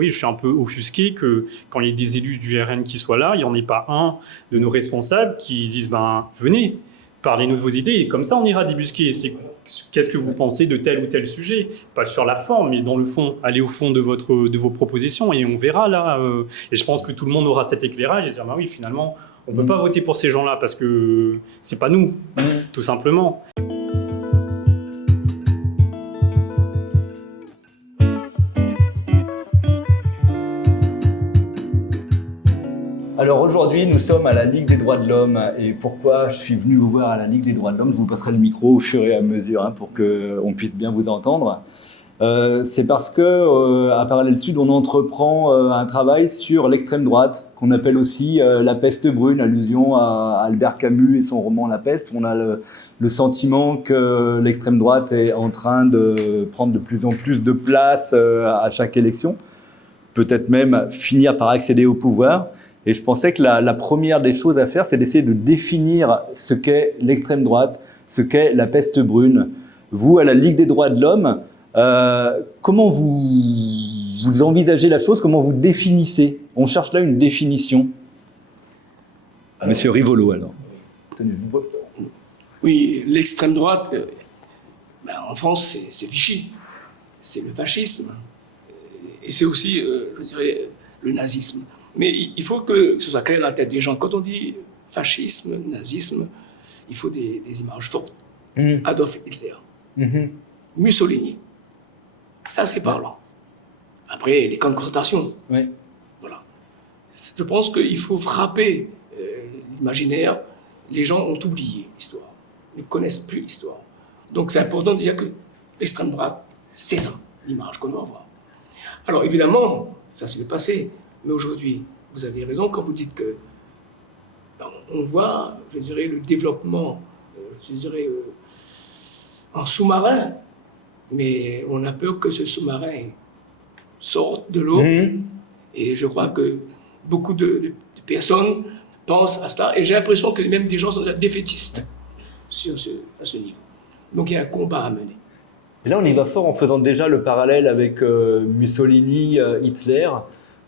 Oui, je suis un peu offusqué que quand il y a des élus du RN qui soient là, il n'y en ait pas un de nos responsables qui disent venez, parlez-nous de vos idées, et comme ça on ira débusquer. Qu'est-ce que vous pensez de tel ou tel sujet? Pas sur la forme, mais dans le fond. Allez au fond de vos propositions et on verra là. Et je pense que tout le monde aura cet éclairage et se dire oui, finalement, on ne peut pas voter pour ces gens-là parce que c'est pas nous, tout simplement. Alors aujourd'hui, nous sommes à la Ligue des droits de l'homme. Et pourquoi je suis venu vous voir à la Ligue des droits de l'homme? Je vous passerai le micro au fur et à mesure pour qu'on puisse bien vous entendre. C'est parce que à Parallèle Sud, on entreprend un travail sur l'extrême droite, qu'on appelle aussi la peste brune, allusion à Albert Camus et son roman La Peste. On a le sentiment que l'extrême droite est en train de prendre de plus en plus de place à chaque élection, peut-être même finir par accéder au pouvoir. Et je pensais que la première des choses à faire, c'est d'essayer de définir ce qu'est l'extrême droite, ce qu'est la peste brune. Vous, à la Ligue des droits de l'homme, comment vous envisagez la chose? Comment vous définissez? On cherche là une définition. Monsieur Rivolo, alors. Tenez-vous. Oui, l'extrême droite, en France, c'est Vichy, c'est le fascisme, et c'est aussi, je dirais, le nazisme. Mais il faut que ce soit clair dans la tête des gens. Quand on dit fascisme, nazisme, il faut des images fortes. Adolf Hitler, Mussolini, ça c'est parlant. Après, les camps de concentration. Oui. Voilà. Je pense qu'il faut frapper l'imaginaire. Les gens ont oublié l'histoire, ne connaissent plus l'histoire. Donc c'est important de dire que l'extrême droite, c'est ça, l'image qu'on doit avoir. Alors évidemment, ça c'est le passé. Mais aujourd'hui, vous avez raison quand vous dites que on voit, je dirais, le développement, en sous-marin, mais on a peur que ce sous-marin sorte de l'eau. Et je crois que beaucoup de personnes pensent à cela. Et j'ai l'impression que même des gens sont déjà défaitistes à ce niveau. Donc il y a un combat à mener. Et là, on y va fort en faisant déjà le parallèle avec Mussolini, Hitler.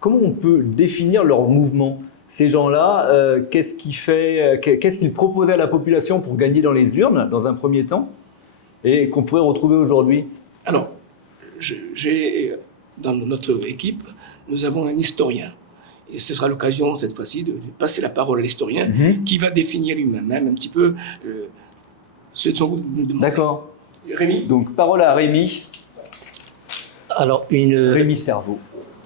Comment on peut définir leur mouvement? Ces gens-là, qu'est-ce qu'ils proposaient à la population pour gagner dans les urnes, dans un premier temps, et qu'on pourrait retrouver aujourd'hui? Alors, dans notre équipe, nous avons un historien. Et ce sera l'occasion, cette fois-ci, de passer la parole à l'historien qui va définir lui-même un petit peu ce dont vous nous demandez. D'accord. Rémi? Donc, parole à Rémi. Alors, Rémi Cerveau.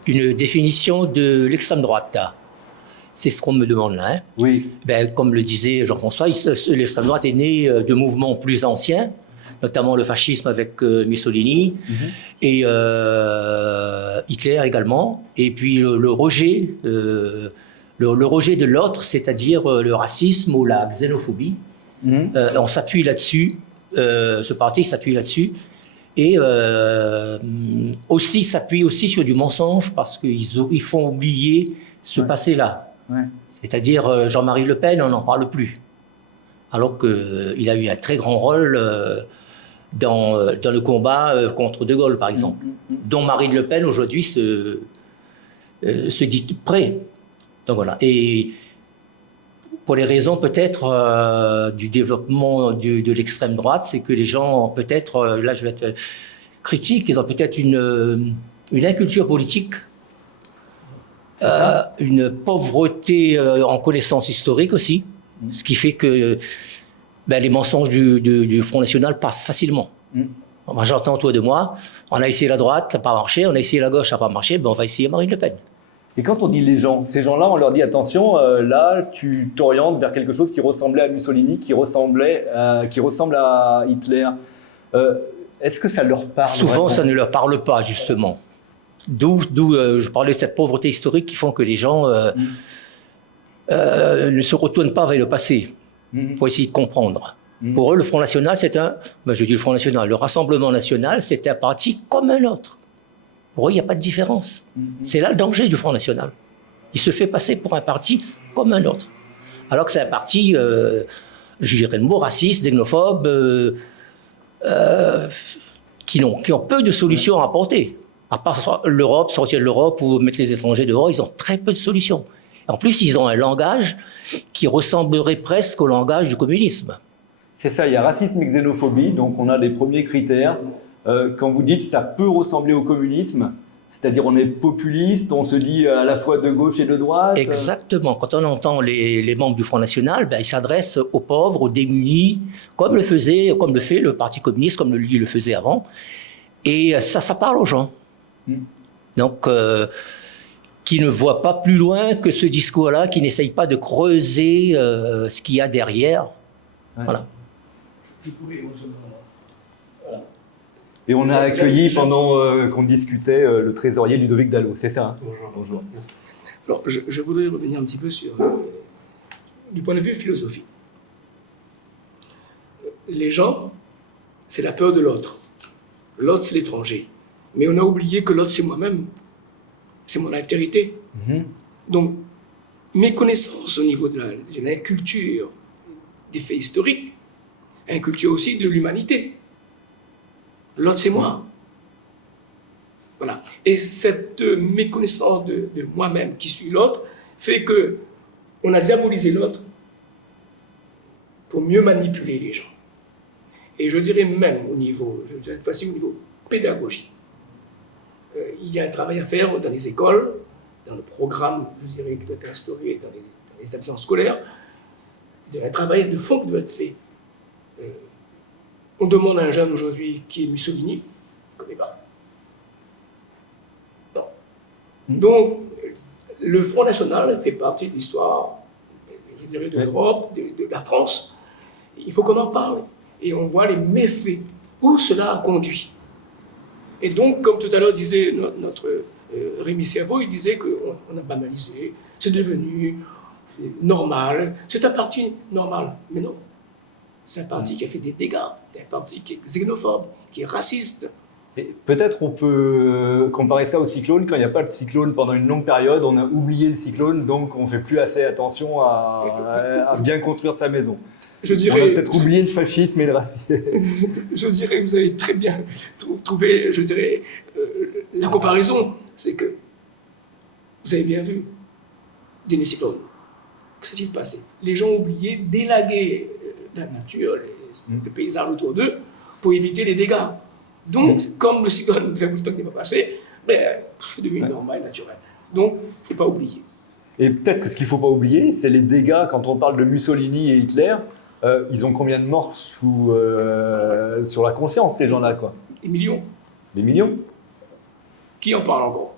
Une définition de l'extrême droite. C'est ce qu'on me demande là. Oui. Comme le disait Jean-François, l'extrême droite est née de mouvements plus anciens, notamment le fascisme avec Mussolini et Hitler également. Et puis le rejet de l'autre, c'est-à-dire le racisme ou la xénophobie. On s'appuie là-dessus. Ce parti s'appuie là-dessus. Et aussi s'appuie aussi sur du mensonge parce qu'ils font oublier ce passé-là. Ouais. C'est-à-dire Jean-Marie Le Pen, on n'en parle plus. Alors qu'il a eu un très grand rôle dans le combat contre De Gaulle, par exemple, dont Marine Le Pen aujourd'hui se dit prêt. Donc voilà. Et pour les raisons peut-être du développement de l'extrême droite, c'est que les gens, peut-être, là je vais être critique, ils ont peut-être une inculture politique, une pauvreté en connaissance historique aussi, ce qui fait que les mensonges du Front National passent facilement. Moi, j'entends autour de moi, on a essayé la droite, ça n'a pas marché, on a essayé la gauche, ça n'a pas marché, on va essayer Marine Le Pen. Et quand on dit les gens, ces gens-là, on leur dit attention, là, tu t'orientes vers quelque chose qui ressemblait à Mussolini, qui ressemble à Hitler. Est-ce que ça leur parle? Souvent, vraiment? Ça ne leur parle pas, justement. D'où je parlais de cette pauvreté historique qui font que les gens ne se retournent pas vers le passé pour essayer de comprendre. Pour eux, le Front National, je dis le Front National, le Rassemblement National, c'est un parti comme un autre. Pour eux, il n'y a pas de différence. C'est là le danger du Front National. Il se fait passer pour un parti comme un autre. Alors que c'est un parti, je dirais le mot, raciste, xénophobe, qui ont peu de solutions à apporter. À part l'Europe, sortir de l'Europe ou mettre les étrangers dehors, ils ont très peu de solutions. En plus, ils ont un langage qui ressemblerait presque au langage du communisme. C'est ça, il y a racisme et xénophobie, donc on a les premiers critères. Quand vous dites ça peut ressembler au communisme, c'est-à-dire on est populiste, on se dit à la fois de gauche et de droite. Exactement. Quand on entend les membres du Front National, ben, ils s'adressent aux pauvres, aux démunis, comme le fait le Parti communiste, comme lui le faisait avant. Et ça parle aux gens. Donc, qui ne voient pas plus loin que ce discours-là, qui n'essayent pas de creuser ce qu'il y a derrière. Ouais. Voilà. Je pouvais éventuellement. Voilà. Et on a accueilli pendant qu'on discutait le trésorier Ludovic Dallot, c'est ça hein? Bonjour. Alors, je voudrais revenir un petit peu sur, du point de vue philosophique. Les gens, c'est la peur de l'autre. L'autre, c'est l'étranger. Mais on a oublié que l'autre, c'est moi-même. C'est mon altérité. Donc, mes connaissances au niveau de la culture, des faits historiques, une culture aussi de l'humanité. L'autre, c'est moi. Voilà. Et cette méconnaissance de moi-même qui suis l'autre fait que on a diabolisé l'autre pour mieux manipuler les gens. Et je dirais même au niveau, cette fois-ci au niveau pédagogique, il y a un travail à faire dans les écoles, dans le programme, je dirais, qui doit être instauré dans les établissements scolaires. Il y a un travail de fond qui doit être fait. On demande à un jeune aujourd'hui qui est Mussolini, il ne connaît pas. Non. Donc, le Front National fait partie de l'histoire, je dirais, de l'Europe, de la France. Il faut qu'on en parle. Et on voit les méfaits, où cela a conduit. Et donc, comme tout à l'heure disait notre Rémi Cerveau, il disait qu'on a banalisé, c'est devenu normal, c'est un parti normal. Mais non, c'est un parti qui a fait des dégâts, c'est un parti qui est xénophobe, qui est raciste. Et peut-être on peut comparer ça au cyclone. Quand il n'y a pas de cyclone pendant une longue période, on a oublié le cyclone, donc on ne fait plus assez attention à bien construire sa maison. Je On a dirais, peut-être oublié le fascisme et le racisme. je dirais, vous avez très bien trouvé, je dirais, la comparaison. C'est que, vous avez bien vu, des cyclones. Que s'est-il passé? Les gens ont oublié d'élaguer la nature, le paysage autour d'eux, pour éviter les dégâts. Donc, comme le cyclone, le temps qui n'est pas passé, ben, c'est devenu normal, naturel. Donc, il ne faut pas oublier. Et peut-être que ce qu'il ne faut pas oublier, c'est les dégâts. Quand on parle de Mussolini et Hitler, ils ont combien de morts sur la conscience, ces gens-là, quoi? Des millions. Des millions? Qui en parle encore?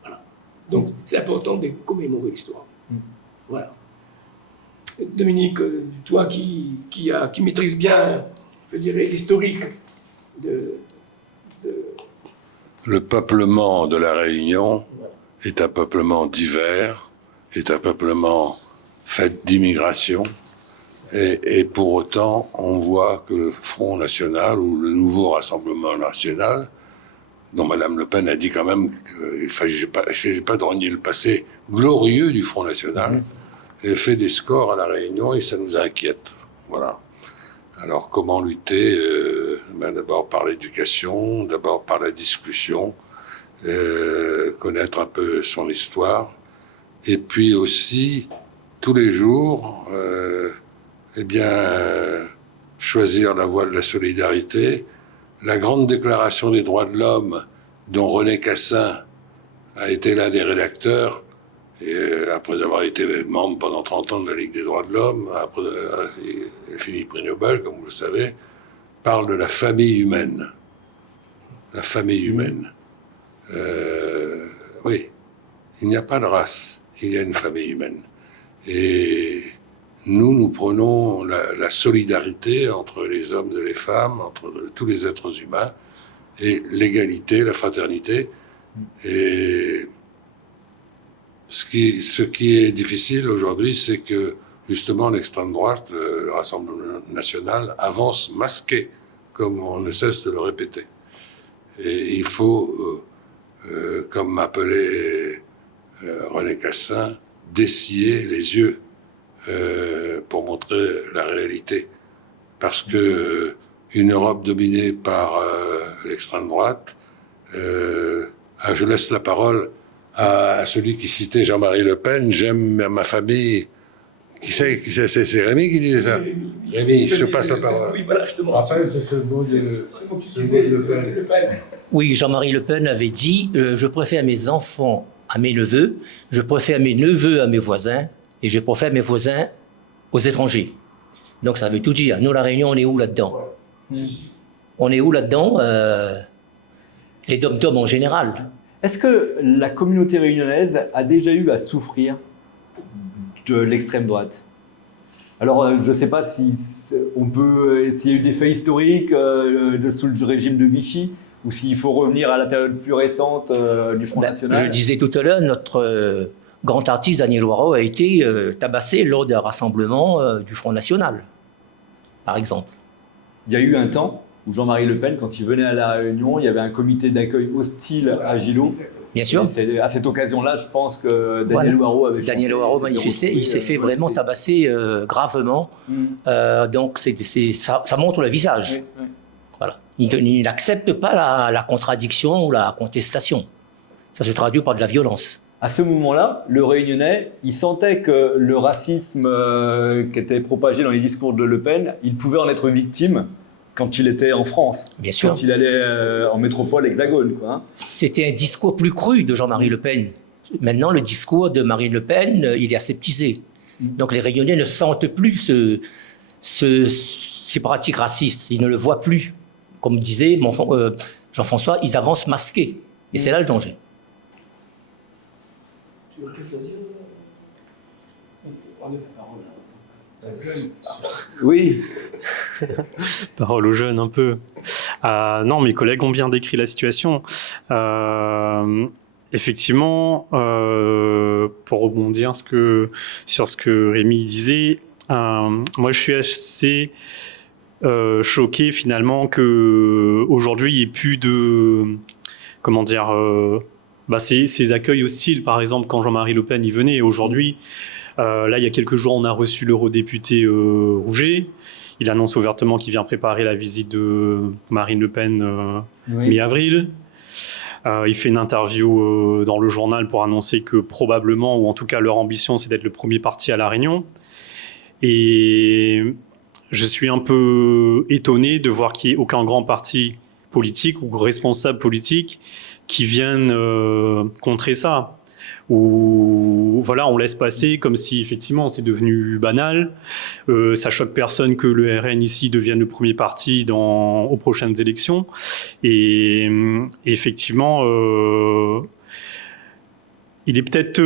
Voilà. Donc, c'est important de commémorer l'histoire. Voilà. Dominique, toi qui maîtrise bien, je dirais, l'historique Le peuplement de la Réunion est un peuplement divers, est un peuplement fait d'immigration. Et pour autant, on voit que le Front National ou le nouveau Rassemblement National, dont Mme Le Pen a dit quand même qu'il ne fallait pas de renier le passé glorieux du Front National, et fait des scores à La Réunion et ça nous inquiète. Voilà. Alors comment lutter? D'abord par l'éducation, d'abord par la discussion, connaître un peu son histoire, et puis aussi tous les jours, choisir la voie de la solidarité. La grande déclaration des droits de l'homme, dont René Cassin a été l'un des rédacteurs, et après avoir été membre pendant 30 ans de la Ligue des droits de l'homme, après fini prix Nobel, comme vous le savez, parle de la famille humaine. La famille humaine. Oui, il n'y a pas de race, il y a une famille humaine. Et nous prenons la solidarité entre les hommes et les femmes, entre tous les êtres humains, et l'égalité, la fraternité. Et ce qui est difficile aujourd'hui, c'est que justement l'extrême droite, le Rassemblement national, avance masqué, comme on ne cesse de le répéter. Et il faut, comme m'appelait René Cassin, dessiller les yeux pour montrer la réalité. Parce que une Europe dominée par l'extrême droite, je laisse la parole à celui qui citait Jean-Marie Le Pen. J'aime ma famille. Qui c'est? C'est Rémi qui disait ça. Rémi, je te passe la parole. Oui, voilà, je demande. Après, c'est ce mot C'est de ce mot que tu disais, Le Pen. Oui, Jean-Marie Le Pen avait dit je préfère mes enfants à mes neveux, je préfère mes neveux à mes voisins, et je préfère mes voisins aux étrangers. Donc ça veut tout dire. Nous, la Réunion, on est où là-dedans? On est où là-dedans? Les dom-toms en général. Est-ce que la communauté réunionnaise a déjà eu à souffrir de l'extrême droite? Alors, je ne sais pas si s'il y a eu des faits historiques sous le régime de Vichy, ou s'il faut revenir à la période plus récente du Front National. Je le disais tout à l'heure, notre grand artiste Daniel Loireau a été tabassé lors d'un rassemblement du Front National, par exemple. Il y a eu un temps où Jean-Marie Le Pen, quand il venait à La Réunion, il y avait un comité d'accueil hostile à Gillot. Bien sûr. Et c'est à cette occasion-là, je pense que Daniel Loireau avait Daniel Loireau manifestait, il s'est fait vraiment tabasser gravement. Donc ça montre le visage. Oui, oui. Voilà. Il n'accepte pas la contradiction ou la contestation. Ça se traduit par de la violence. À ce moment-là, le Réunionnais, il sentait que le racisme qui était propagé dans les discours de Le Pen, il pouvait en être victime quand il était en France, Bien sûr. quand il allait en métropole hexagone, quoi, hein. C'était un discours plus cru de Jean-Marie Le Pen. Maintenant, le discours de Marine Le Pen, il est aseptisé. Donc les Réunionnais ne sentent plus ces pratiques racistes. Ils ne le voient plus. Comme disait Jean-François, ils avancent masqués. Et c'est là le danger. Tu veux quelque chose à dire? On a la parole. Oui, Parole aux jeunes un peu. Non, mes collègues ont bien décrit la situation. Effectivement, pour rebondir sur ce que Rémi disait, moi je suis assez choqué finalement qu'aujourd'hui il n'y ait plus de... Comment dire ces accueils hostiles, par exemple, quand Jean-Marie Le Pen y venait. Aujourd'hui, là, il y a quelques jours, on a reçu l'eurodéputé Rouget. Il annonce ouvertement qu'il vient préparer la visite de Marine Le Pen mi-avril. Il fait une interview dans le journal pour annoncer que probablement, ou en tout cas leur ambition, c'est d'être le premier parti à La Réunion. Et je suis un peu étonné de voir qu'il n'y ait aucun grand parti politique ou responsable politique qui viennent contrer ça. Ou voilà, on laisse passer comme si effectivement c'est devenu banal. Ça choque personne que le RN ici devienne le premier parti aux prochaines élections. Et effectivement, il est peut-être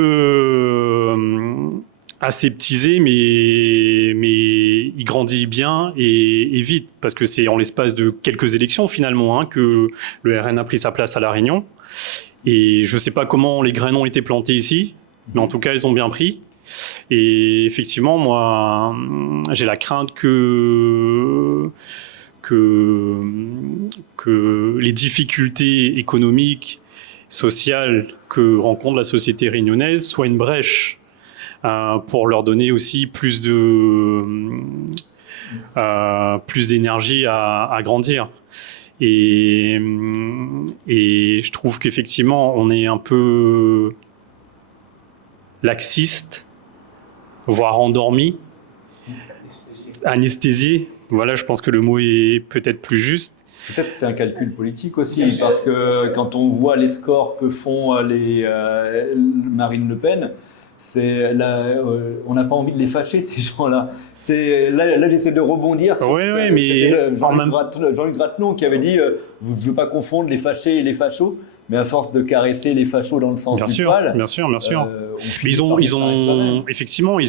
aseptisé, mais il grandit bien et vite, parce que c'est en l'espace de quelques élections finalement que le RN a pris sa place à La Réunion. Et je ne sais pas comment les graines ont été plantés ici, mais en tout cas, ils ont bien pris. Et effectivement, moi, j'ai la crainte que les difficultés économiques, sociales que rencontre la société réunionnaise soient une brèche pour leur donner aussi plus d'énergie à grandir. Et je trouve qu'effectivement, on est un peu laxiste, voire endormi, anesthésié. Voilà, je pense que le mot est peut-être plus juste. Peut-être que c'est un calcul politique aussi, parce que quand on voit les scores que font Marine Le Pen, on n'a pas envie de les fâcher, ces gens-là. Là, j'essaie de rebondir sur mais Jean-Luc Grattenon qui avait dit je ne veux pas confondre les fâchés et les fachos, mais à force de caresser les fachos dans le sens du poil. Bien sûr. Mais effectivement, ils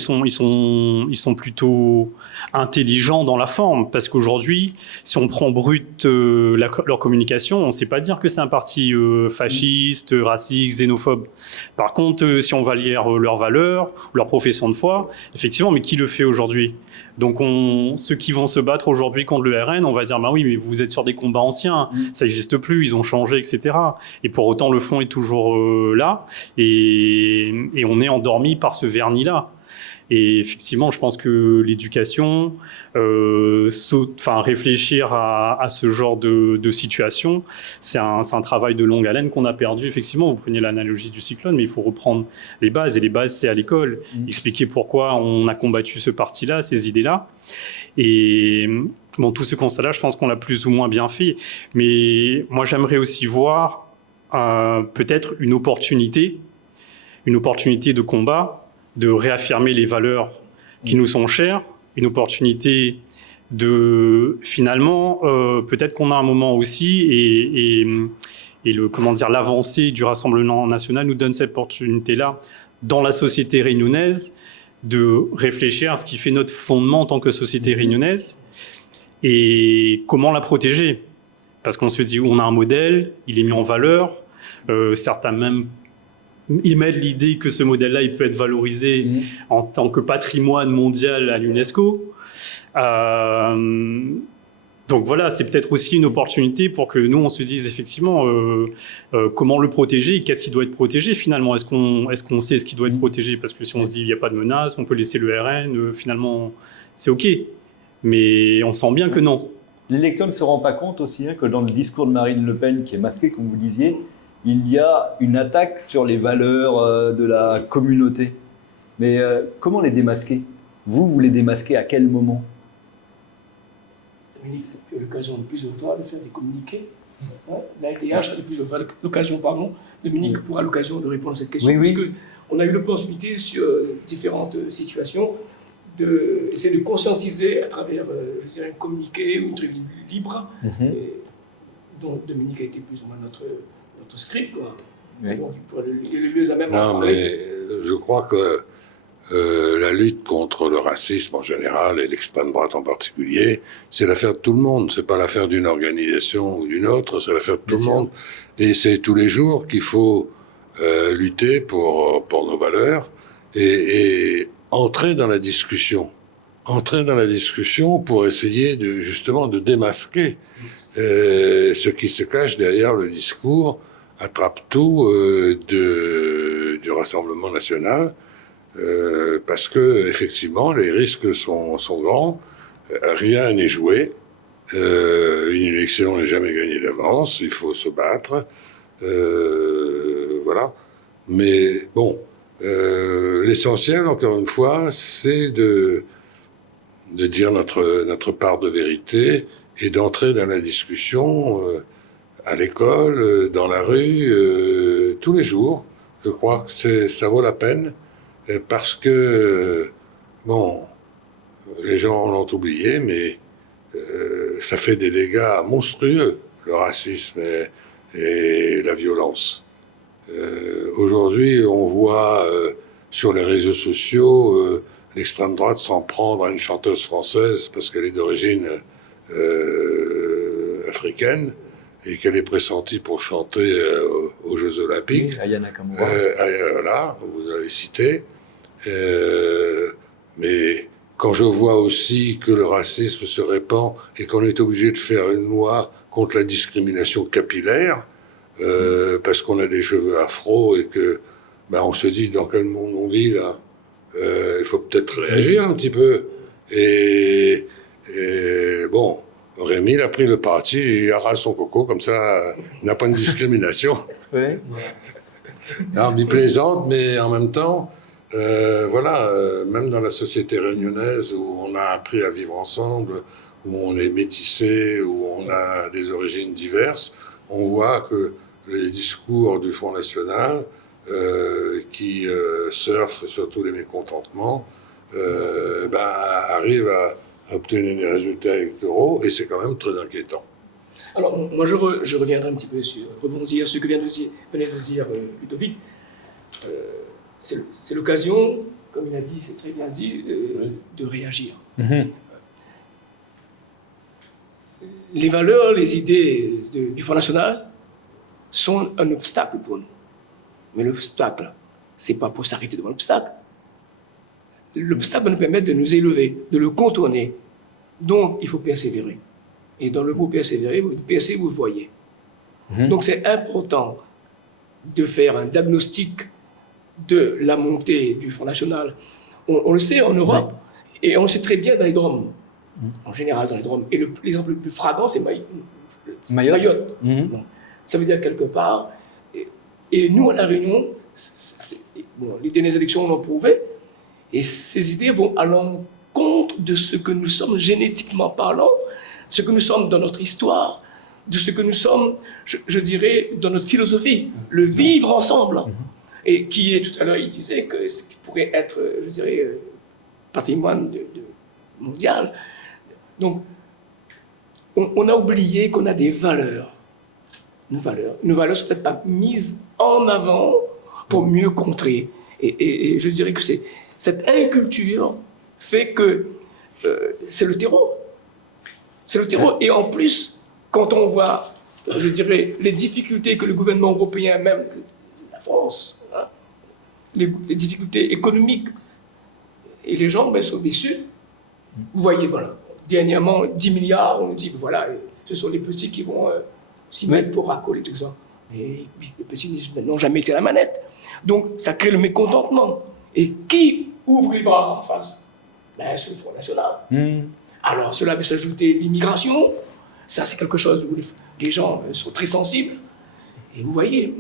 sont plutôt intelligents dans la forme, parce qu'aujourd'hui, si on prend brut leur communication, on ne sait pas dire que c'est un parti fasciste, raciste, xénophobe. Par contre, si on va lire leurs valeurs, leur profession de foi, effectivement, mais qui le fait aujourd'hui ? Donc ceux qui vont se battre aujourd'hui contre le RN, on va dire bah oui, mais vous êtes sur des combats anciens, ça n'existe plus, ils ont changé, etc. Et pour autant, le fond est toujours là, et on est endormi par ce vernis-là. Et effectivement, je pense que l'éducation, réfléchir à ce genre de situation, c'est un travail de longue haleine qu'on a perdu. Effectivement, vous preniez l'analogie du cyclone, mais il faut reprendre les bases. Et les bases, c'est à l'école. Expliquer pourquoi on a combattu ce parti-là, ces idées-là. Et bon, tout ce constat-là, je pense qu'on l'a plus ou moins bien fait. Mais moi, j'aimerais aussi voir peut-être une opportunité de combat, de réaffirmer les valeurs qui nous sont chères, une opportunité de finalement, peut-être qu'on a un moment aussi, et l'avancée du Rassemblement national nous donne cette opportunité-là dans la société réunionnaise de réfléchir à ce qui fait notre fondement en tant que société réunionnaise et comment la protéger. Parce qu'on se dit, on a un modèle, il est mis en valeur, certains même émettent l'idée que ce modèle-là, il peut être valorisé en tant que patrimoine mondial à l'UNESCO. Donc voilà, c'est peut-être aussi une opportunité pour que nous, on se dise effectivement comment le protéger et qu'est-ce qui doit être protégé finalement. Est-ce qu'on sait ce qui doit être protégé? Parce que si on se dit il n'y a pas de menace, on peut laisser le RN, finalement, c'est OK. Mais on sent bien que non. L'électeur ne se rend pas compte aussi que dans le discours de Marine Le Pen, qui est masqué, comme vous disiez, il y a une attaque sur les valeurs de la communauté. Mais comment les démasquer? Vous les démasquez à quel moment? Dominique, c'est l'occasion de plus ovale de faire des communiqués. L'AIDH a de plus ovale l'occasion, Dominique pourra l'occasion de répondre à cette question. Oui. Parce qu'on a eu l'opportunité sur différentes situations d'essayer de conscientiser à travers, un communiqué ou une tribune libre, dont Dominique a été plus ou moins notre script, quoi. Oui. Bon, il est le mieux à même. Non, mais je crois que la lutte contre le racisme en général et l'extrême droite en particulier, c'est l'affaire de tout le monde. C'est pas l'affaire d'une organisation ou d'une autre, c'est l'affaire de tout le monde. Et c'est tous les jours qu'il faut lutter pour nos valeurs et entrer dans la discussion. Entrer dans la discussion pour essayer justement de démasquer ce qui se cache derrière le discours attrape-tout du Rassemblement national. Parce que effectivement les risques sont grands, rien n'est joué, une élection n'est jamais gagnée d'avance, il faut se battre, voilà. Mais bon, l'essentiel encore une fois, c'est de dire notre part de vérité et d'entrer dans la discussion à l'école, dans la rue, tous les jours. Je crois que ça vaut la peine. Parce que, bon, les gens l'ont oublié, mais ça fait des dégâts monstrueux, le racisme et la violence. Aujourd'hui, on voit sur les réseaux sociaux l'extrême droite s'en prendre à une chanteuse française parce qu'elle est d'origine africaine et qu'elle est pressentie pour chanter aux Jeux Olympiques. Oui, Aya Nakamura. Voilà, vous avez cité. Mais quand je vois aussi que le racisme se répand et qu'on est obligé de faire une loi contre la discrimination capillaire, parce qu'on a des cheveux afro et que, on se dit dans quel monde on vit là, il faut peut-être réagir un petit peu. Et bon, Rémi, il a pris le parti, il arrache son coco, comme ça, il n'a pas de discrimination. Oui. Non, il plaisante, mais en même temps, même dans la société réunionnaise où on a appris à vivre ensemble, où on est métissé, où on a des origines diverses, on voit que les discours du Front National, qui surfent sur tous les mécontentements, arrivent à obtenir des résultats électoraux, et c'est quand même très inquiétant. Alors, moi, je reviendrai un petit peu sur rebondir ce que venait de dire Ludovic. C'est l'occasion, comme il a dit, c'est très bien dit, de réagir. Les valeurs, les idées du Front National sont un obstacle pour nous. Mais l'obstacle, c'est pas pour s'arrêter devant l'obstacle. L'obstacle va nous permettre de nous élever, de le contourner. Donc, il faut persévérer. Et dans le mot persévérer, vous voyez. Donc, c'est important de faire un diagnostic de la montée du Front National On le sait en Europe, et on le sait très bien dans les Dômes, en général dans les Dômes. Et l'exemple le plus flagrant, c'est Mayotte. Donc, ça veut dire quelque part, et nous, à La Réunion, les dernières élections l'ont prouvé, et ces idées vont à l'encontre de ce que nous sommes génétiquement parlant, ce que nous sommes dans notre histoire, de ce que nous sommes, je dirais, dans notre philosophie, le vivre ensemble. Et qui est, tout à l'heure, il disait que ce qui pourrait être, je dirais, patrimoine mondial. Donc, on a oublié qu'on a des valeurs. Nos valeurs ne sont peut-être pas mises en avant pour mieux contrer. Et je dirais que cette inculture fait que c'est le terreau. C'est le terreau. Et en plus, quand on voit, je dirais, les difficultés que le gouvernement européen, même la France, hein, les difficultés économiques, et les gens sont déçus. Vous voyez, voilà, dernièrement, 10 milliards, on nous dit que voilà, ce sont les petits qui vont s'y mettre pour racoler tout ça. Et les petits n'ont jamais été à la manette. Donc, ça crée le mécontentement. Et qui ouvre les bras en face? Ben, c'est le Front National. Alors, cela va s'ajouter l'immigration. Ça, c'est quelque chose où les gens sont très sensibles. Et vous voyez,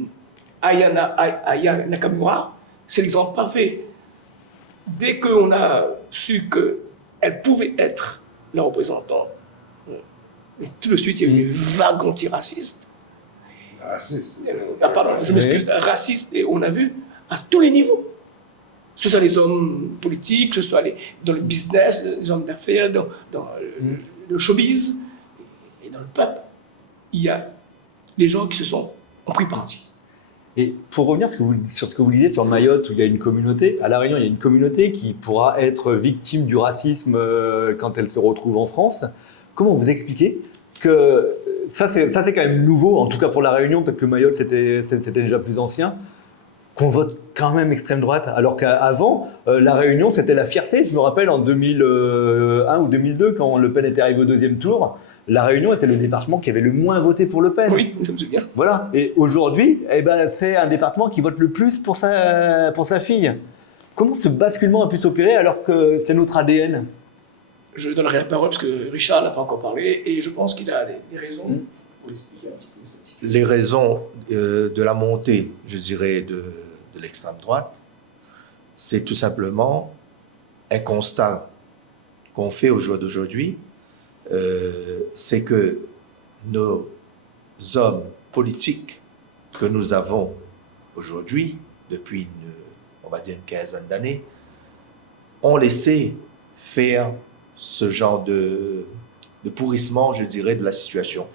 Aya Nakamura, c'est l'exemple parfait. Dès qu'on a su qu'elle pouvait être la représentante, tout de suite, il y a eu une vague antiraciste. Raciste. Pardon, je m'excuse, raciste, et on a vu à tous les niveaux. Que ce soit les hommes politiques, que ce soit dans le business, les hommes d'affaires, dans le showbiz, et dans le peuple, il y a des gens qui ont pris parti. Et pour revenir sur ce que vous disiez sur Mayotte, où il y a une communauté, à La Réunion, il y a une communauté qui pourra être victime du racisme quand elle se retrouve en France. Comment vous expliquez que ça c'est quand même nouveau, en tout cas pour La Réunion, peut-être que Mayotte c'était déjà plus ancien, qu'on vote quand même extrême droite, alors qu'avant, La Réunion c'était la fierté. Je me rappelle en 2001 ou 2002, quand Le Pen était arrivé au deuxième tour, La Réunion était le département qui avait le moins voté pour Le Pen. Oui, je me souviens. Voilà. Et aujourd'hui, c'est un département qui vote le plus pour sa fille. Comment ce basculement a pu s'opérer alors que c'est notre ADN? Je donnerai la parole parce que Richard n'a pas encore parlé et je pense qu'il a des raisons pour expliquer un petit peu cette situation. Les raisons de la montée, je dirais, de l'extrême droite, c'est tout simplement un constat qu'on fait au jour d'aujourd'hui, c'est que nos hommes politiques que nous avons aujourd'hui, depuis on va dire une quinzaine d'années, ont laissé faire ce genre de pourrissement, je dirais, de la situation.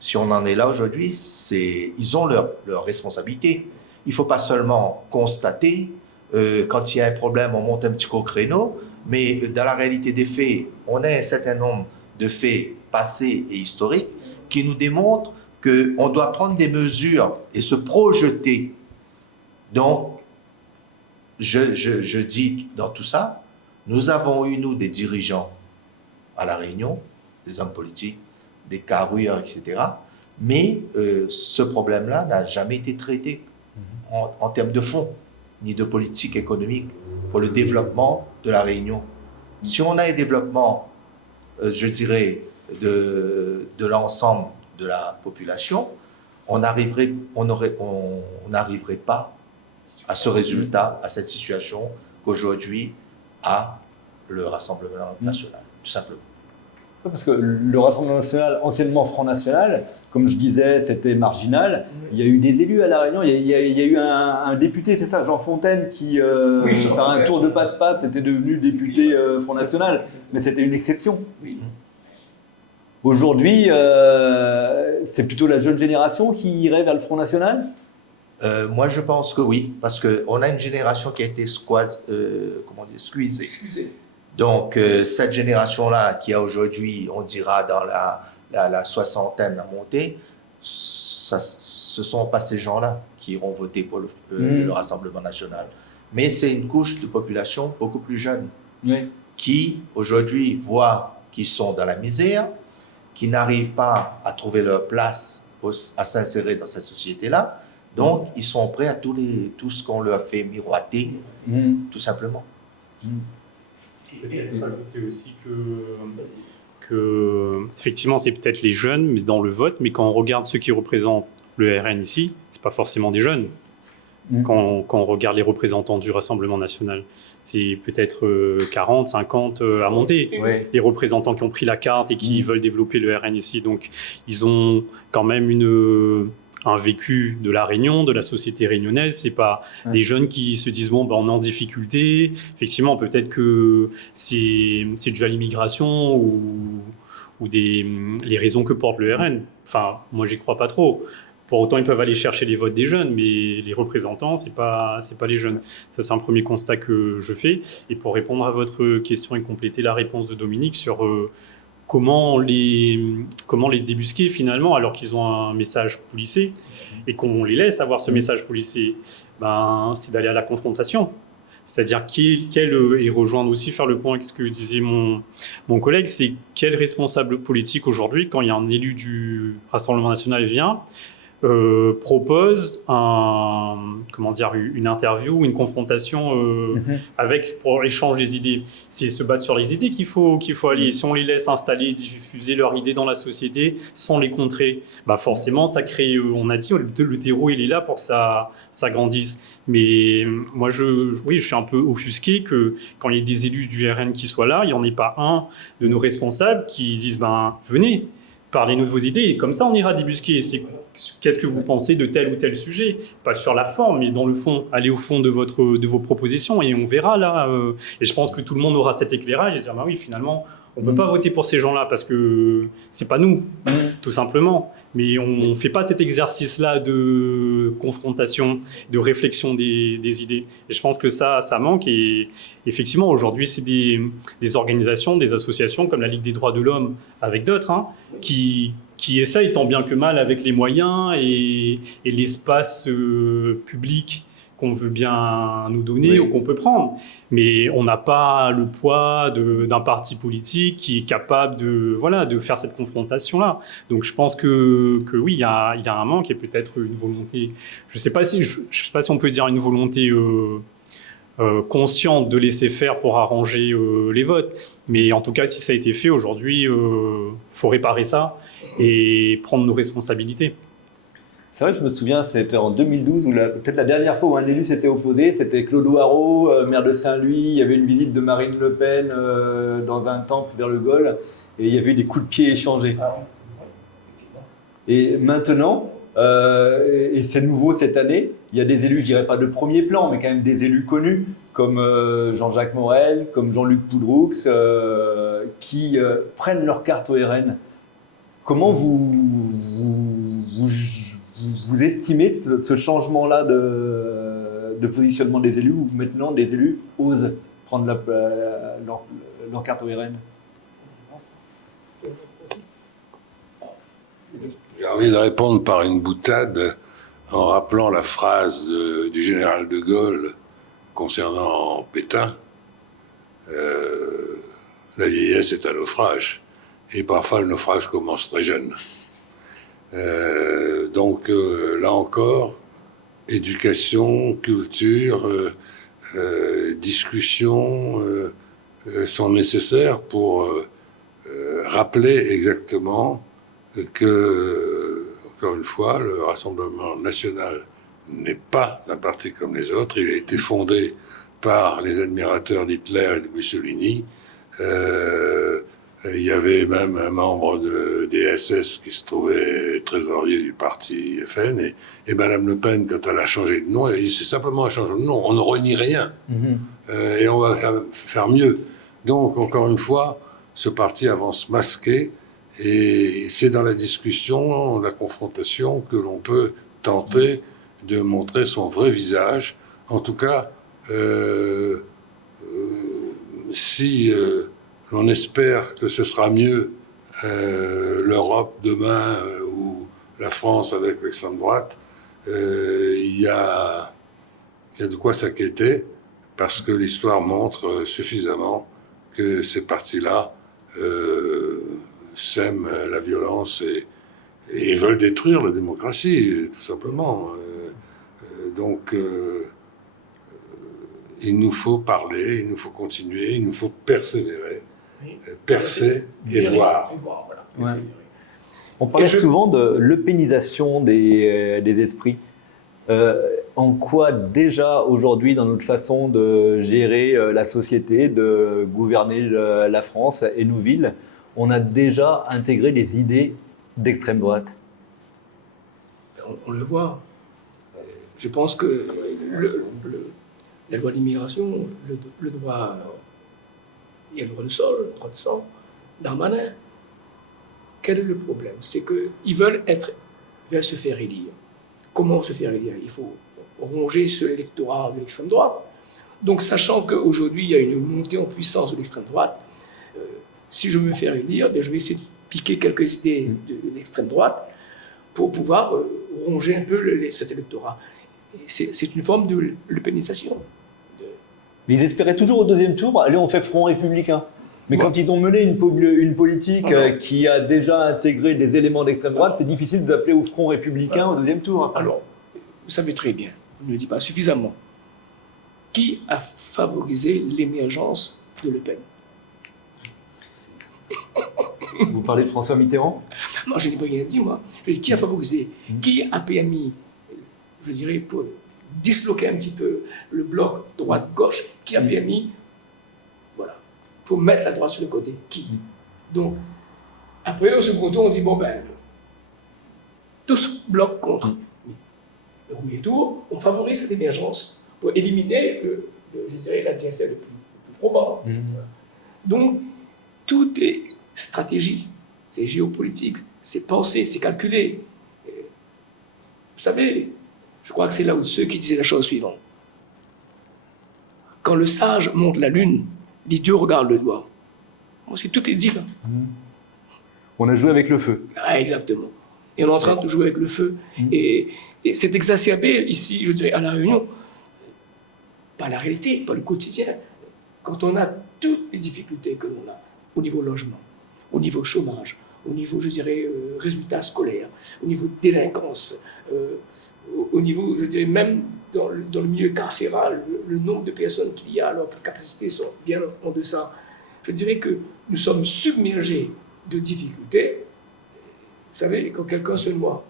Si on en est là aujourd'hui, ils ont leur responsabilité. Il ne faut pas seulement constater, quand il y a un problème, on monte un petit coup au créneau, mais dans la réalité des faits, on a un certain nombre de faits passés et historiques qui nous démontrent qu'on doit prendre des mesures et se projeter. Donc, je dis dans tout ça, nous avons eu, nous, des dirigeants à La Réunion, des hommes politiques, des carrures, etc. Mais ce problème-là n'a jamais été traité en termes de fonds, ni de politique économique pour le développement de La Réunion. Si on a un développement, je dirais, de l'ensemble de la population, on n'arriverait pas à ce résultat, à cette situation qu'aujourd'hui a le Rassemblement national, tout simplement. Parce que le Rassemblement national, anciennement Front National, comme je disais, c'était marginal. Il y a eu des élus à La Réunion. Il y a eu un député, c'est ça, Jean Fontaine, qui, par un tour de passe-passe, était devenu député Front National. Mais c'était une exception. Oui. Aujourd'hui, c'est plutôt la jeune génération qui irait vers le Front National? Moi, je pense que oui, parce qu'on a une génération qui a été squeezée. Excusez. Donc, cette génération-là, qui a aujourd'hui, on dira, dans la soixantaine, la montée, ce sont pas ces gens-là qui iront voter pour le Rassemblement national. Mais c'est une couche de population beaucoup plus jeune, qui, aujourd'hui, voient qu'ils sont dans la misère, qui n'arrivent pas à trouver leur place, à s'insérer dans cette société-là. Donc, ils sont prêts à tout ce qu'on leur fait miroiter, tout simplement. Peut-être ajouter aussi que effectivement, c'est peut-être les jeunes mais dans le vote, mais quand on regarde ceux qui représentent le RN ici, c'est pas forcément des jeunes. Quand on regarde les représentants du Rassemblement national, c'est peut-être 40, 50 à monter. Ouais. Les représentants qui ont pris la carte et qui veulent développer le RN ici. Donc, ils ont quand même un vécu de la Réunion, de la société réunionnaise. C'est pas des jeunes qui se disent bon, ben, on est en difficulté. Effectivement, peut-être que c'est dû à l'immigration ou les raisons que porte le RN. Enfin, moi, j'y crois pas trop. Pour autant, ils peuvent aller chercher les votes des jeunes, mais les représentants, c'est pas les jeunes. Ça, c'est un premier constat que je fais. Et pour répondre à votre question et compléter la réponse de Dominique sur comment les débusquer finalement, alors qu'ils ont un message policé et qu'on les laisse avoir ce message policé, ben, c'est d'aller à la confrontation. C'est-à-dire et rejoindre aussi, faire le point avec ce que disait mon collègue, c'est quel responsable politique aujourd'hui, quand il y a un élu du Rassemblement national vient, propose une interview ou une confrontation pour échange des idées. C'est se battre sur les idées qu'il faut aller. Si on les laisse installer, diffuser leurs idées dans la société sans les contrer, bah forcément ça crée, on a dit, le terreau il est là pour que ça grandisse. Mais moi je suis un peu offusqué que quand il y a des élus du RN qui soient là, il n'y en ait pas un de nos responsables qui disent venez, parlez-nous de vos idées, et comme ça on ira débusquer. Qu'est-ce que vous pensez de tel ou tel sujet? Pas sur la forme, mais dans le fond. Allez au fond de vos propositions et on verra là. Et je pense que tout le monde aura cet éclairage et se dire oui, finalement, on ne peut pas voter pour ces gens-là parce que c'est pas nous, tout simplement. Mais on ne fait pas cet exercice-là de confrontation, de réflexion des idées. Et je pense que ça manque. Et effectivement, aujourd'hui, c'est des organisations, des associations comme la Ligue des droits de l'homme, avec d'autres, qui essayent tant bien que mal avec les moyens et l'espace public qu'on veut bien nous donner ou qu'on peut prendre. Mais on n'a pas le poids d'un parti politique qui est capable de faire cette confrontation-là. Donc je pense que oui, il y a un manque et peut-être une volonté. Je ne sais pas si on peut dire une volonté consciente de laisser faire pour arranger les votes. Mais en tout cas, si ça a été fait aujourd'hui, faut réparer ça et prendre nos responsabilités. C'est vrai, je me souviens, c'était en 2012, ou peut-être la dernière fois où un élu s'était opposé, c'était Claude Haro, maire de Saint-Louis. Il y avait une visite de Marine Le Pen dans un temple vers le Gol, et il y avait des coups de pied échangés. Et maintenant, et c'est nouveau cette année, il y a des élus, je dirais pas de premier plan, mais quand même des élus connus, comme Jean-Jacques Morel, comme Jean-Luc Poudroux, qui prennent leur carte au RN. Comment vous estimez ce changement-là de positionnement des élus, où maintenant des élus osent prendre leur carte au RN? J'ai envie de répondre par une boutade en rappelant la phrase du général de Gaulle concernant Pétain. La vieillesse est un naufrage, et parfois le naufrage commence très jeune. Donc là encore, éducation, culture, discussion sont nécessaires pour rappeler exactement que, encore une fois, le Rassemblement national n'est pas un parti comme les autres. Il a été fondé par les admirateurs d'Hitler et de Mussolini. Il y avait même un membre des SS qui se trouvait trésorier du parti FN. Et Madame Le Pen, quand elle a changé de nom, elle a dit c'est simplement un changement de nom. On ne renie rien. Et on va faire mieux. Donc, encore une fois, ce parti avance masqué. Et c'est dans la discussion, la confrontation, que l'on peut tenter de montrer son vrai visage. En tout cas, si l'on espère que ce sera mieux l'Europe demain ou la France avec l'extrême droite, il y a de quoi s'inquiéter, parce que l'histoire montre suffisamment que ces partis-là sèment la violence et veulent détruire la démocratie, tout simplement. Donc, il nous faut parler, il nous faut continuer, il nous faut persévérer, Oui. percer et voir. Voilà. Ouais. Persévérer. On parlait Et je- souvent de l'eupénisation des esprits. En quoi déjà aujourd'hui dans notre façon de gérer la société, de gouverner la France et nos villes, on a déjà intégré des idées d'extrême droite? On le voit. Je pense que la loi d'immigration, le droit, il y a le droit de sol, le droit de sang, Darmanin. Quel est le problème? C'est qu'ils veulent se faire élire. Comment se faire élire? Il faut ronger sur l'électorat de l'extrême droite. Donc, sachant qu'aujourd'hui, il y a une montée en puissance de l'extrême droite, si je veux me faire élire, ben, je vais essayer de piquer quelques idées de l'extrême droite pour pouvoir ronger un peu cet électorat. Et c'est une forme de l'eupénisation. Mais ils espéraient toujours au deuxième tour, allez, on fait front républicain. Mais Ouais. quand ils ont mené une politique Ah non. qui a déjà intégré des éléments d'extrême droite, c'est difficile d'appeler au front républicain au deuxième tour. Hein. Alors, vous savez très bien, on ne le dit pas suffisamment, qui a favorisé l'émergence de Le Pen? Vous parlez de François Mitterrand? Moi, je n'ai pas rien dit, moi. Je dis, qui a favorisé? Qui a permis, je dirais, pour disloquer un petit peu le bloc droite-gauche, qui a permis, voilà, pour mettre la droite sur le côté? Qui? Donc, après, au second tour, on dit, bon, ben, tous bloquent contre. Le premier tour, on favorise cette émergence pour éliminer, je dirais, l'adversaire le plus probant. Donc, tout est stratégie, c'est géopolitique, c'est pensé, c'est calculé. Et, vous savez, je crois que c'est Lao Tse qui disait la chose suivante. Quand le sage monte la lune, l'idiot regarde le doigt. Bon, tout est dit là. On a joué avec le feu. Ah, exactement. Et on est en train de jouer avec le feu. Et c'est exacerbé ici, je dirais, à La Réunion, par la réalité, par le quotidien. Quand on a toutes les difficultés que l'on a au niveau logement, au niveau chômage, au niveau, je dirais, résultats scolaires, au niveau délinquance, au niveau, je dirais, même dans le milieu carcéral, le nombre de personnes qu'il y a alors que les capacités sont bien en deçà. Je dirais que nous sommes submergés de difficultés. Vous savez, quand quelqu'un se noie,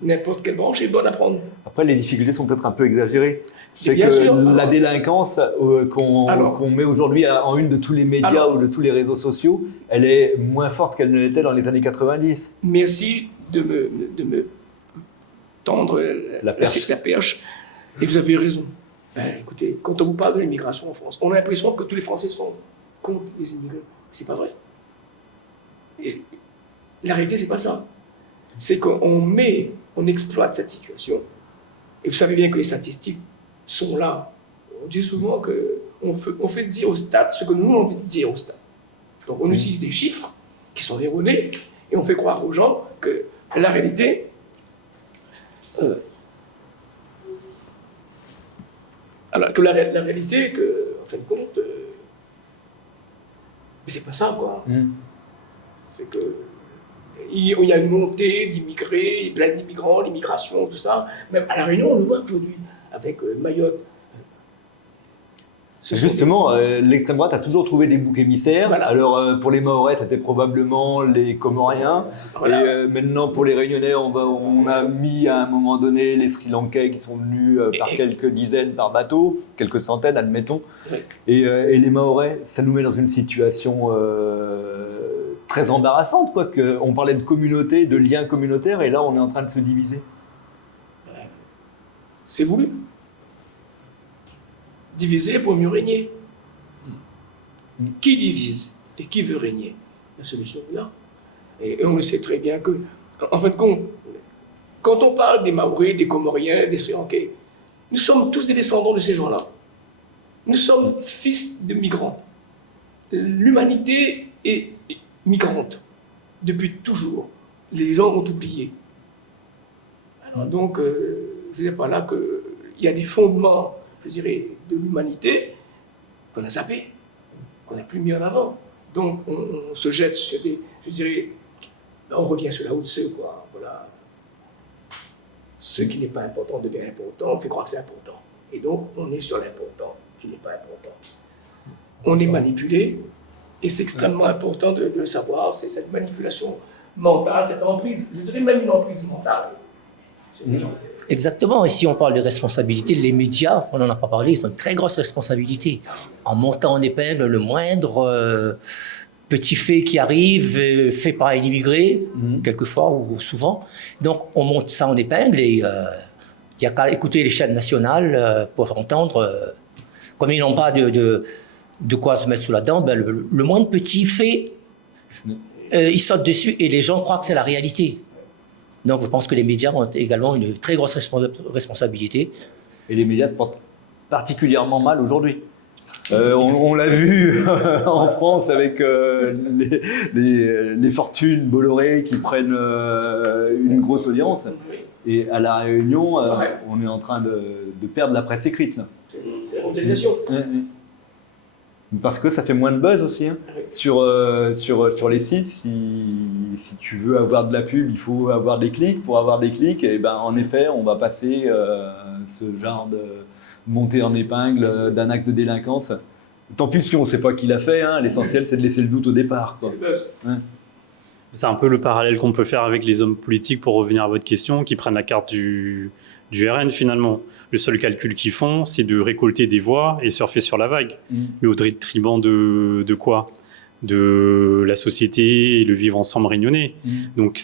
n'importe quelle branche est bonne à prendre. Après, les difficultés sont peut-être un peu exagérées. C'est Bien que sûr. la délinquance qu'on met aujourd'hui en une de tous les médias Alors. ou de tous les réseaux sociaux, elle est moins forte qu'elle ne l'était dans les années 90. Merci de me tendre La perche. la perche. Et vous avez raison. Ben, écoutez, quand on vous parle de l'immigration en France, on a l'impression que tous les Français sont contre les immigrés. C'est pas vrai. Et la réalité, c'est pas ça. C'est on exploite cette situation. Et vous savez bien que les statistiques sont là. On dit souvent qu'on fait dire au stade ce que nous on veut dire au stade. Donc on utilise des chiffres qui sont erronés et on fait croire aux gens que la réalité, alors que la réalité, que, en fin de compte, mais c'est pas ça, quoi. C'est que il y a une montée d'immigrés, plein d'immigrants, l'immigration, tout ça. Même à La Réunion, on le voit aujourd'hui, avec Mayotte. Ce sont Justement, l'extrême droite a toujours trouvé des boucs émissaires. Voilà. Alors, pour les Mahorais, c'était probablement les Comoriens. Voilà. Et maintenant, pour les Réunionnais, on a mis à un moment donné les Sri Lankais qui sont venus par quelques dizaines par bateau, quelques centaines, admettons. Oui. Et les Mahorais, ça nous met dans une situation très embarrassante, quoi. On parlait de communauté, de liens communautaires, et là, on est en train de se diviser. C'est voulu. Diviser pour mieux régner. Qui divise et qui veut régner? La solution est là. Et on le sait très bien que, en fin de compte, quand on parle des Maoris, des Comoriens, des Sri Lankais, nous sommes tous des descendants de ces gens-là. Nous sommes fils de migrants. L'humanité est migrante depuis toujours. Les gens ont oublié. Alors donc, je ne dis pas là qu'il y a des fondements, je dirais, de l'humanité qu'on a zappés, qu'on n'a plus mis en avant. Donc, on se jette sur des, je dirais, on revient sur la haute Tse, quoi. Voilà. Ce qui n'est pas important devient important, on fait croire que c'est important. Et donc, on est sur l'important, qui n'est pas important. On est manipulé, et c'est extrêmement important de le savoir. C'est cette manipulation mentale, cette emprise, je dirais même une emprise mentale. sur les gens. Exactement. Et si on parle de responsabilité, les médias, on n'en a pas parlé, ils ont une très grosse responsabilité. En montant en épingle le moindre petit fait qui arrive, fait par un immigré, quelquefois ou souvent. Donc, on monte ça en épingle et il n'y a qu'à écouter les chaînes nationales pour entendre. Comme ils n'ont pas de quoi se mettre sous la dent, ben le moindre petit fait, ils sautent dessus et les gens croient que c'est la réalité. Donc, je pense que les médias ont également une très grosse responsabilité. Et les médias se portent particulièrement mal aujourd'hui. On l'a vu en France avec les fortunes Bolloré qui prennent une grosse audience. Et à La Réunion, on est en train de perdre la presse écrite. Là. C'est la mondialisation. Parce que ça fait moins de buzz aussi. Hein. Sur les sites, si tu veux avoir de la pub, il faut avoir des clics. Pour avoir des clics, et ben, en effet, on va passer ce genre de montée en épingle d'un acte de délinquance. Tant pis si on ne sait pas qui l'a fait, hein. L'essentiel c'est de laisser le doute au départ. Quoi. C'est le buzz. C'est un peu le parallèle qu'on peut faire avec les hommes politiques, pour revenir à votre question, qui prennent la carte du RN finalement. Le seul calcul qu'ils font, c'est de récolter des voix et surfer sur la vague. Mais au détriment de quoi ? De la société et le vivre ensemble réunionnais. Donc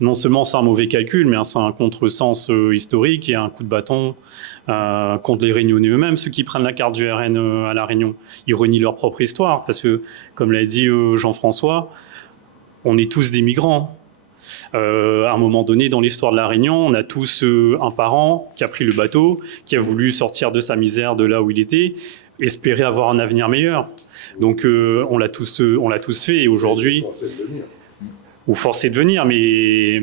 non seulement c'est un mauvais calcul, mais c'est un contresens historique et un coup de bâton contre les Réunionnais eux-mêmes, ceux qui prennent la carte du RN à La Réunion. Ils renient leur propre histoire, parce que, comme l'a dit Jean-François, on est tous des migrants. À un moment donné, dans l'histoire de La Réunion, on a tous un parent qui a pris le bateau, qui a voulu sortir de sa misère de là où il était, espérer avoir un avenir meilleur. Donc on l'a tous fait, et aujourd'hui, ou forcé de venir, mais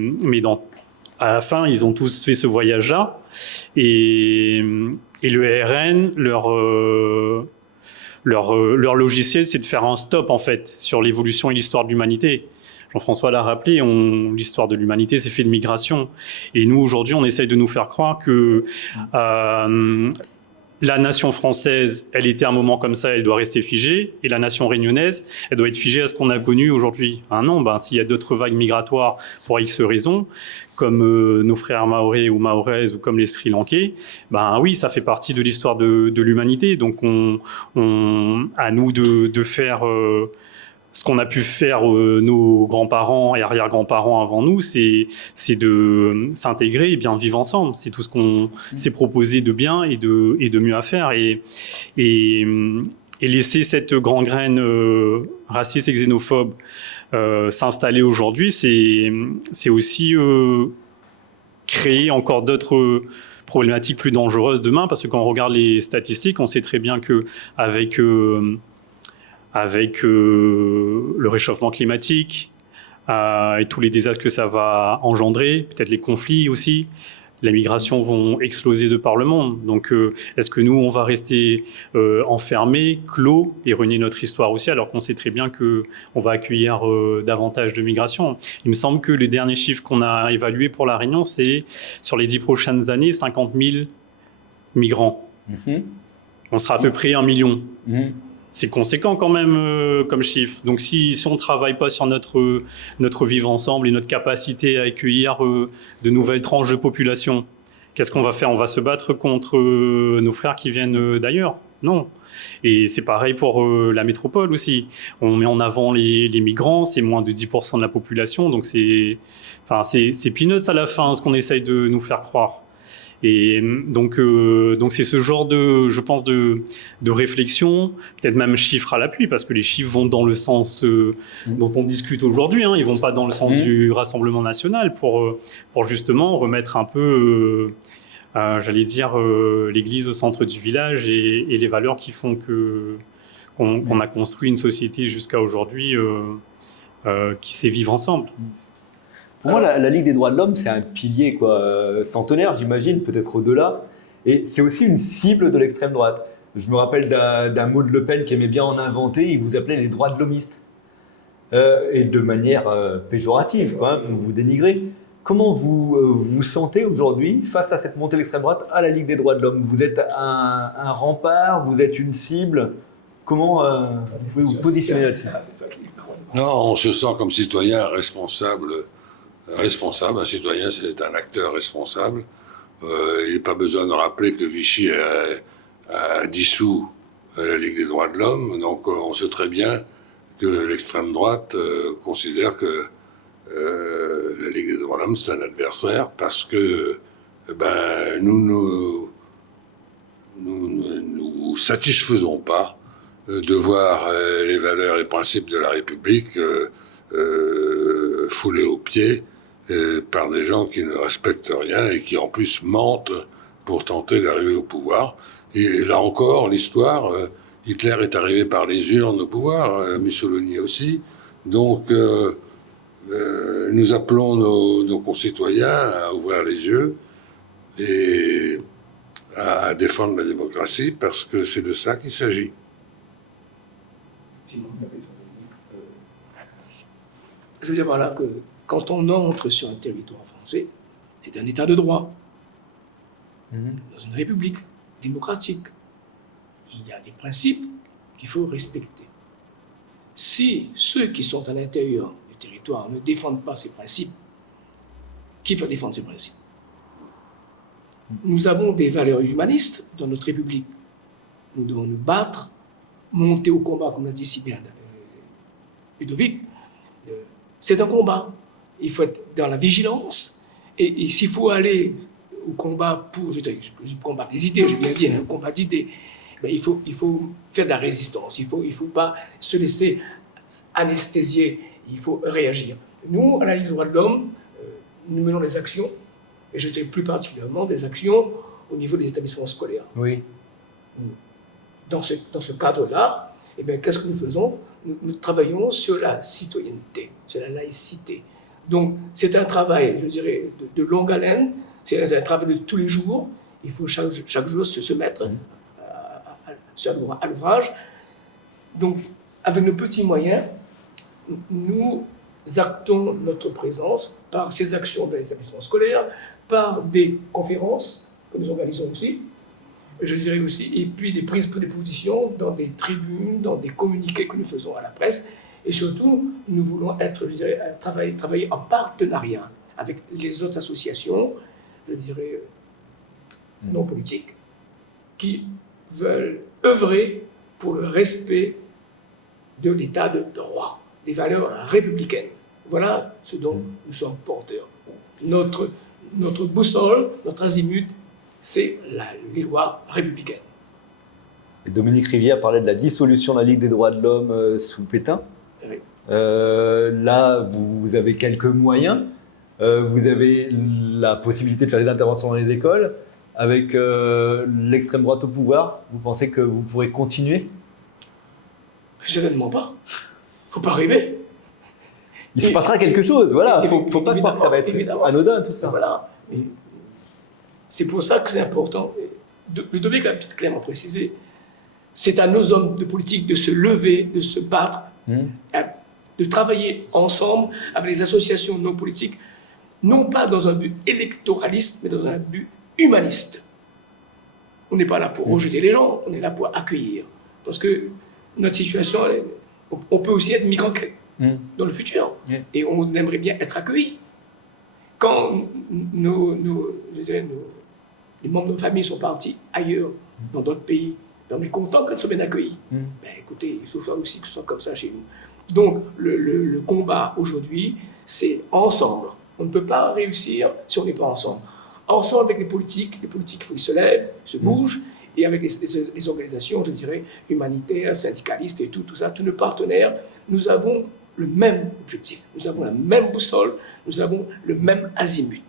à la fin, ils ont tous fait ce voyage-là, et le RN, leur logiciel, c'est de faire un stop en fait sur l'évolution et l'histoire de l'humanité. Jean-François l'a rappelé, l'histoire de l'humanité, c'est fait de migration. Et nous, aujourd'hui, on essaye de nous faire croire que la nation française, elle était à un moment comme ça, elle doit rester figée. Et la nation réunionnaise, elle doit être figée à ce qu'on a connu aujourd'hui. Non, s'il y a d'autres vagues migratoires pour X raisons, comme nos frères maorais ou maoraises ou comme les Sri Lankais, oui, ça fait partie de l'histoire de l'humanité. Donc, à nous de faire... ce qu'on a pu faire nos grands-parents et arrière-grands-parents avant nous, c'est de s'intégrer et bien vivre ensemble. C'est tout ce qu'on s'est proposé de bien et de mieux à faire. Et laisser cette grande graine raciste et xénophobe s'installer aujourd'hui, c'est aussi créer encore d'autres problématiques plus dangereuses demain, parce que quand on regarde les statistiques, on sait très bien qu'avec le réchauffement climatique et tous les désastres que ça va engendrer, peut-être les conflits aussi, les migrations vont exploser de par le monde. Donc, est-ce que nous, on va rester enfermés, clos, et renier notre histoire aussi, alors qu'on sait très bien qu'on va accueillir davantage de migrations? Il me semble que les derniers chiffres qu'on a évalués pour La Réunion, c'est sur les 10 prochaines années, 50 000 migrants. On sera à peu près 1 million. C'est conséquent quand même comme chiffre. Donc si on ne travaille pas sur notre vivre ensemble et notre capacité à accueillir de nouvelles tranches de population, qu'est-ce qu'on va faire? On va se battre contre nos frères qui viennent d'ailleurs? Non. Et c'est pareil pour la métropole aussi. On met en avant les migrants, c'est moins de 10% de la population, donc c'est peanuts à la fin, ce qu'on essaye de nous faire croire. Et donc c'est ce genre je pense, de réflexion, peut-être même chiffres à l'appui, parce que les chiffres vont dans le sens dont on discute aujourd'hui, ils vont pas dans le sens du Rassemblement national, pour justement remettre un peu, j'allais dire, l'église au centre du village et les valeurs qui font qu'on a construit une société jusqu'à aujourd'hui qui sait vivre ensemble. Pour moi, la Ligue des droits de l'homme, c'est un pilier centenaire, j'imagine, peut-être au-delà. Et c'est aussi une cible de l'extrême droite. Je me rappelle d'un mot de Le Pen qui aimait bien en inventer, il vous appelait les droits de l'hommistes. Et de manière péjorative, vous dénigrez. Comment vous vous sentez aujourd'hui face à cette montée de l'extrême droite à la Ligue des droits de l'homme? Vous êtes un rempart, vous êtes une cible. Comment vous pouvez vous positionner là-dessus? Non, on se sent comme citoyen responsable. Un citoyen, c'est un acteur responsable. Il n'est pas besoin de rappeler que Vichy a dissous la Ligue des droits de l'homme. Donc on sait très bien que l'extrême droite considère que la Ligue des droits de l'homme, c'est un adversaire parce que nous satisfaisons pas de voir les valeurs et principes de la République foulés aux pieds par des gens qui ne respectent rien et qui en plus mentent pour tenter d'arriver au pouvoir. Et là encore, l'histoire, Hitler est arrivé par les urnes au pouvoir, Mussolini aussi. Donc nous appelons nos concitoyens à ouvrir les yeux et à défendre la démocratie parce que c'est de ça qu'il s'agit. Je veux dire par là que quand on entre sur un territoire français, c'est un état de droit, dans une république démocratique. Il y a des principes qu'il faut respecter. Si ceux qui sont à l'intérieur du territoire ne défendent pas ces principes, qui va défendre ces principes? Nous avons des valeurs humanistes dans notre république. Nous devons nous battre, monter au combat, comme l'a dit si bien Ludovic. C'est un combat. Il faut être dans la vigilance. Et s'il faut aller au combat pour, je combattre les idées, j'ai bien dit, un combat d'idées, ben il faut faire de la résistance. Il faut pas se laisser anesthésier. Il faut réagir. Nous, à la Ligue des droits de l'homme, nous menons des actions, et je dirais plus particulièrement des actions au niveau des établissements scolaires. Oui. Dans ce cadre-là, eh bien, qu'est-ce que nous faisons? Nous travaillons sur la citoyenneté, sur la laïcité. Donc, c'est un travail, je dirais, de longue haleine, c'est un travail de tous les jours. Il faut chaque jour se mettre à l'ouvrage. Donc, avec nos petits moyens, nous actons notre présence par ces actions dans les établissements scolaires, par des conférences que nous organisons aussi, je dirais aussi, et puis des prises de position dans des tribunes, dans des communiqués que nous faisons à la presse. Et surtout, nous voulons être, je dirais, travailler en partenariat avec les autres associations, je dirais, non politiques, qui veulent œuvrer pour le respect de l'état de droit, des valeurs républicaines. Voilà ce dont nous sommes porteurs. Notre boussole, notre azimut, c'est les lois républicaines. Et Dominique Rivière parlait de la dissolution de la Ligue des droits de l'homme sous Pétain. Oui. Là, vous avez quelques moyens. Vous avez la possibilité de faire des interventions dans les écoles. Avec l'extrême droite au pouvoir, vous pensez que vous pourrez continuer? Certainement pas. Il ne faut pas rêver. Il se passera quelque chose, voilà. Il ne faut pas croire que ça va être anodin, tout ça. Voilà. Et c'est pour ça que c'est important. Ludovic l'a clairement précisé. C'est à nos hommes de politique de se lever, de se battre, de travailler ensemble avec les associations non politiques, non pas dans un but électoraliste, mais dans un but humaniste. On n'est pas là pour rejeter les gens, on est là pour accueillir. Parce que notre situation, on peut aussi être migrant dans le futur. Et on aimerait bien être accueillis. Quand les membres de nos familles sont partis ailleurs, dans d'autres pays, on est content qu'elles soient bien accueillis. Ben, écoutez, il faut aussi que ce soit comme ça chez nous. Donc, le combat aujourd'hui, c'est ensemble. On ne peut pas réussir si on n'est pas ensemble. Ensemble avec les politiques, il faut qu'ils se lèvent, se bougent, et avec les organisations, je dirais, humanitaires, syndicalistes et tout ça, tous nos partenaires, nous avons le même objectif, nous avons la même boussole, nous avons le même azimut.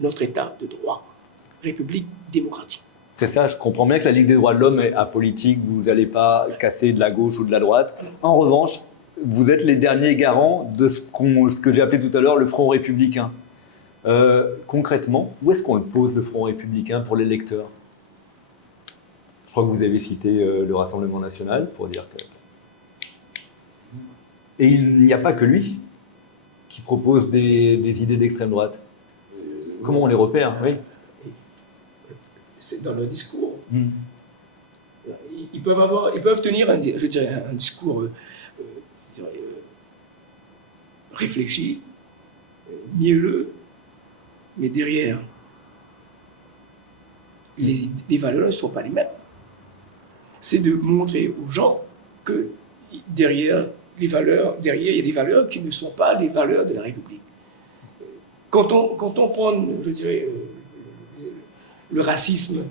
Notre état de droit, république démocratique. C'est ça, je comprends bien que la Ligue des droits de l'homme est apolitique, vous n'allez pas casser de la gauche ou de la droite. En revanche, vous êtes les derniers garants de ce que j'ai appelé tout à l'heure le Front républicain. Concrètement, où est-ce qu'on le pose, le Front républicain, pour les lecteurs? Je crois que vous avez cité le Rassemblement national pour dire que... Et il n'y a pas que lui. qui proposent des idées d'extrême droite? Comment on les repère? Oui. C'est dans leur discours. Mm. Ils peuvent tenir un discours réfléchi, mielleux, mais derrière, les valeurs ne sont pas les mêmes. C'est de montrer aux gens que derrière il y a des valeurs qui ne sont pas les valeurs de la République. Quand on prend, je dirais, le racisme,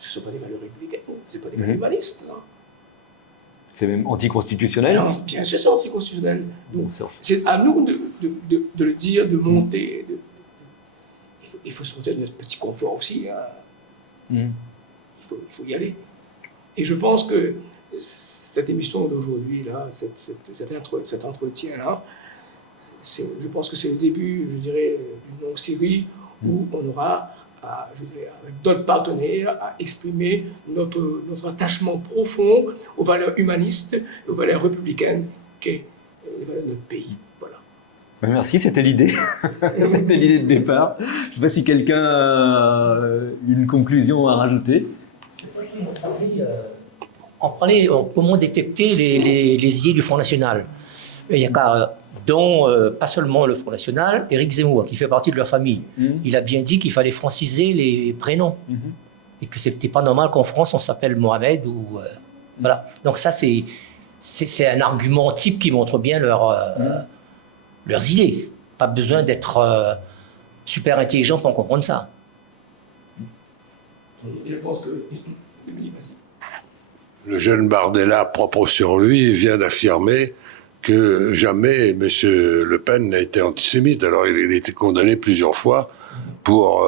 ce ne sont pas des valeurs républicaines, ce ne sont pas des valeurs humanistes. Non. C'est même anticonstitutionnel? Non, bien sûr, c'est anticonstitutionnel. Donc, c'est à nous de le dire, de monter. Il faut sortir de notre petit confort aussi. Hein. Il faut y aller. Et je pense que cette émission d'aujourd'hui, là, cet entretien-là, je pense que c'est le début, je dirais, d'une longue série où on aura, avec d'autres partenaires, à exprimer notre attachement profond aux valeurs humanistes, aux valeurs républicaines, qu'est les valeurs de notre pays. Voilà. Merci, c'était l'idée. C'était l'idée de départ. Je ne sais pas si quelqu'un a une conclusion à rajouter. On parlait comment détecter les idées du Front National. Il y a dont pas seulement le Front National, Éric Zemmour, qui fait partie de leur famille. Il a bien dit qu'il fallait franciser les prénoms. Et que c'était pas normal qu'en France, on s'appelle Mohamed ou... voilà. Donc ça, c'est un argument type qui montre bien leurs idées. Pas besoin d'être super intelligent pour comprendre ça. Et je pense que... Le jeune Bardella, propre sur lui, vient d'affirmer que jamais M. Le Pen n'a été antisémite. Alors il a été condamné plusieurs fois pour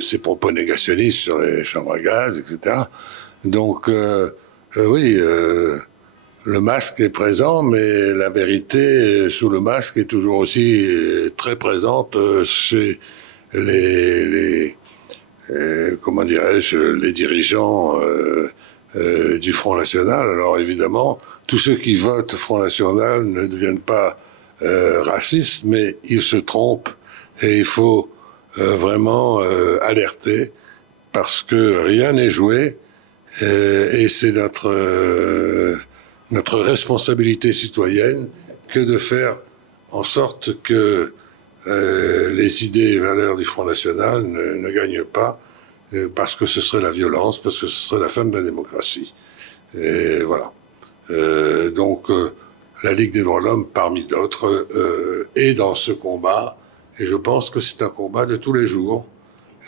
ses propos négationnistes sur les chambres à gaz, etc. Donc oui, le masque est présent, mais la vérité sous le masque est toujours aussi très présente chez comment dirais-je, les dirigeants du Front National. Alors évidemment, tous ceux qui votent Front National ne deviennent pas racistes, mais ils se trompent et il faut vraiment alerter parce que rien n'est joué et c'est notre responsabilité citoyenne que de faire en sorte que les idées et valeurs du Front National ne gagnent pas parce que ce serait la violence, parce que ce serait la fin de la démocratie. Et voilà. Donc, la Ligue des droits de l'homme, parmi d'autres, est dans ce combat. Et je pense que c'est un combat de tous les jours.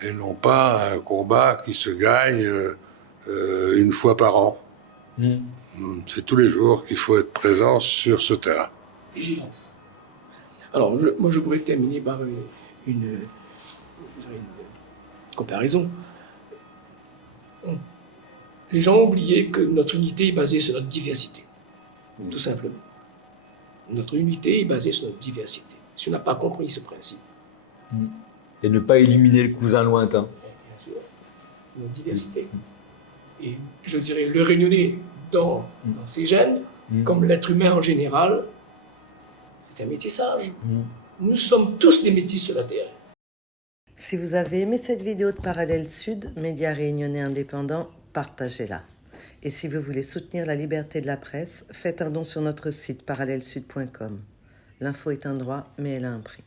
Et non pas un combat qui se gagne une fois par an. C'est tous les jours qu'il faut être présent sur ce terrain. Vigilance. Alors, moi, je pourrais terminer par une comparaison. Les gens ont oublié que notre unité est basée sur notre diversité, tout simplement. Notre unité est basée sur notre diversité. Si on n'a pas compris ce principe. Et ne pas éliminer le cousin lointain. Bien sûr, notre diversité. Et je dirais, le réunionnais dans ses gènes, comme l'être humain en général, c'est un métissage. Nous sommes tous des métis sur la Terre. Si vous avez aimé cette vidéo de Parallèle Sud, média réunionnais indépendant, partagez-la. Et si vous voulez soutenir la liberté de la presse, faites un don sur notre site parallèlesud.com. L'info est un droit, mais elle a un prix.